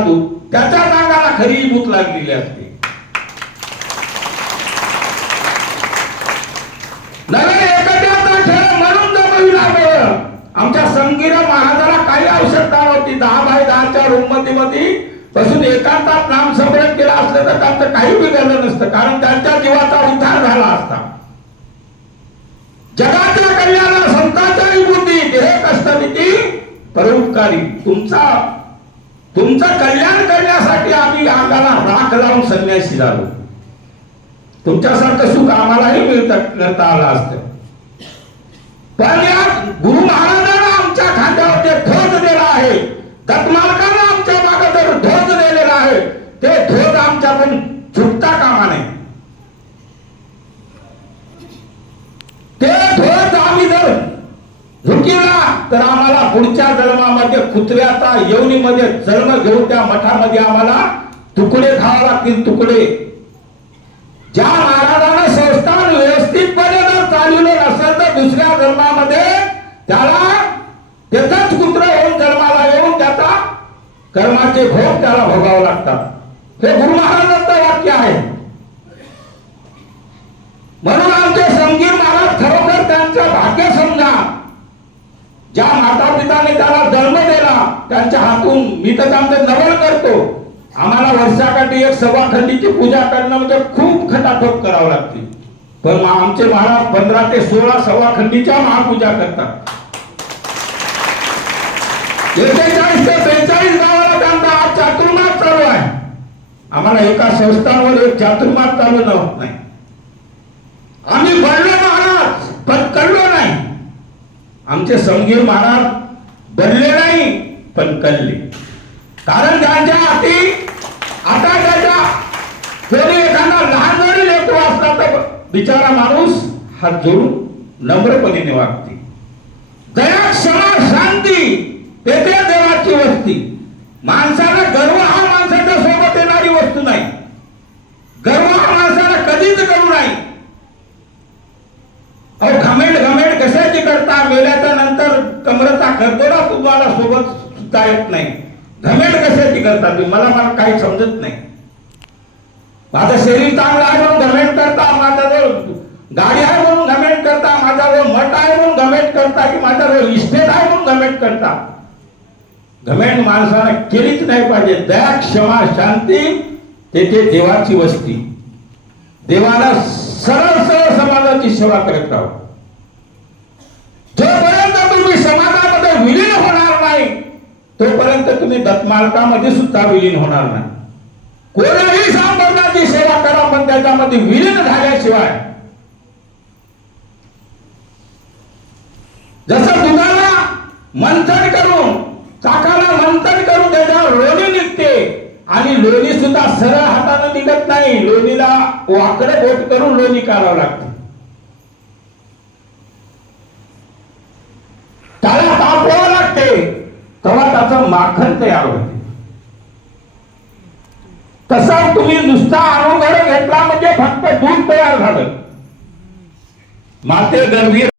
साधू त्याच्या नागाला खरी भूत लागलेली असते. आमच्या संगीर महाराजाला काही आवश्यकता नव्हती. दहा बाय दहाच्या रूममध्ये मध्ये बसून एकांतात नामस्मरण केलं असलं तर त्यांचं काही बिघडलं नसतं कारण त्यांच्या जीवाचा उद्धार झाला असता. जगाच्या कल्याणा संतांच्याही बुद्धी देह कष्टमिती परोपकारी. तुमचा तुमचं कल्याण करण्यासाठी आम्ही अंगाला राख लावून संन्यासी झालो. तुमच्यासारखं सुख आम्हालाही मिळत करता आलं असतं. पण या गुरु महाराजांना आमच्या खांद्यावर जे ध्वज दिला आहे दत्तमार्गाने आमच्या मागे जर ध्वज दिलेला आहे ते ध्वज आमच्याकडून चुकता कामा नये ते ध्वज आम्ही जर झुकिला तर आम्हाला पुढच्या जन्मामध्ये कुत्र्याचा येवणीमध्ये जन्म घेऊन त्या मठामध्ये आम्हाला तुकडे खावे लागतील तुकडे. ज्या महाराजानं संस्थान व्यवस्थितपणे जर चालवलं नसेल तर दुसऱ्या जन्मामध्ये त्याला त्याचाच कुत्र होऊन जन्माला येऊन त्याचा कर्माचे भोग त्याला भोगावे लागतात. हे गुरु महाराजांचं वाक्य आहे म्हणून आमचे संगीर महाराज खरोखर त्यांचं भाग्य समजा ज्या माता पिताने त्याला जन्म दिला त्यांच्या हातून मी तर आमचं नवल करतो. आम्हाला वर्षाकाठी एक सभाखंडीची पूजा करणं म्हणजे खूप खटाठोप करावं लागते. पण आमचे महाराज पंधरा ते सोळा सभाखंडीच्या महापूजा करतात. एकेचाळीस ते बेचाळीस गावाला त्यांचा आज चातुर्मास चालू आहे. आम्हाला एका संस्थांवर एक चातुर्मास चालू होत नाही. आम्ही बनलो महाराज पण कळलो नाही आमचे समगीर महाराज बनले नाही पण कळले. कारण त्यांच्या हाती आता त्याच्या कोणी एखादा लहान जरी लेखो असला तर बिचारा माणूस हात जोडून नम्रपणीने वागते. दया क्षमा शांती तेथे देवाची वस्ती. माणसाला गर्व हा माणसाच्या सोबत येणारी वस्तू नाही गर्व हा माणसाला कधीच करू नाही अहो घमेंड घमेंड गेल्याच्यानंतर कमरचा करतोडा तुम्हाला सोबत सुद्धा येत नाही. घमेंड कशाची करता तुम्ही? मला मला काही समजत नाही. माझं शरीर चांगलं आहे म्हणून घमेंट करता माझ्याजवळ. गाडी आहे म्हणून घमेंट करता माझ्याजवळ. मठ आहे म्हणून घमेंड करता की माझ्याजवळ इस्टेट आहे म्हणून घमेंड करता. घमेंट माणसाला केलीच नाही पाहिजे. दया क्षमा शांती तेथे देवाची वस्ती. देवाला सरळ सरळ समाजाची सेवा करत राहू जोपर्यंत तुम्ही समाजामध्ये विलीन होणार नाही तोपर्यंत तुम्ही दत्मालकामध्ये सुद्धा विलीन होणार नाही. कोणाही संबंधाची सेवा करा पण त्याच्यामध्ये विलीन झाल्याशिवाय. जसं दुधाला मंथन करून चाकाला मंथन करून त्याच्यावर लोणी निघते आणि लोणी सुद्धा सरळ हाताने निघत नाही. लोणीला वाकडे बोट करून लोणी काढावं लागते त्याला तापवावं लागते तेव्हा त्याचं माखन तयार होते. कसा तुम्ही नुसता आरोग्य घेतला म्हणजे फक्त दूध तयार झालं. माते गर्भी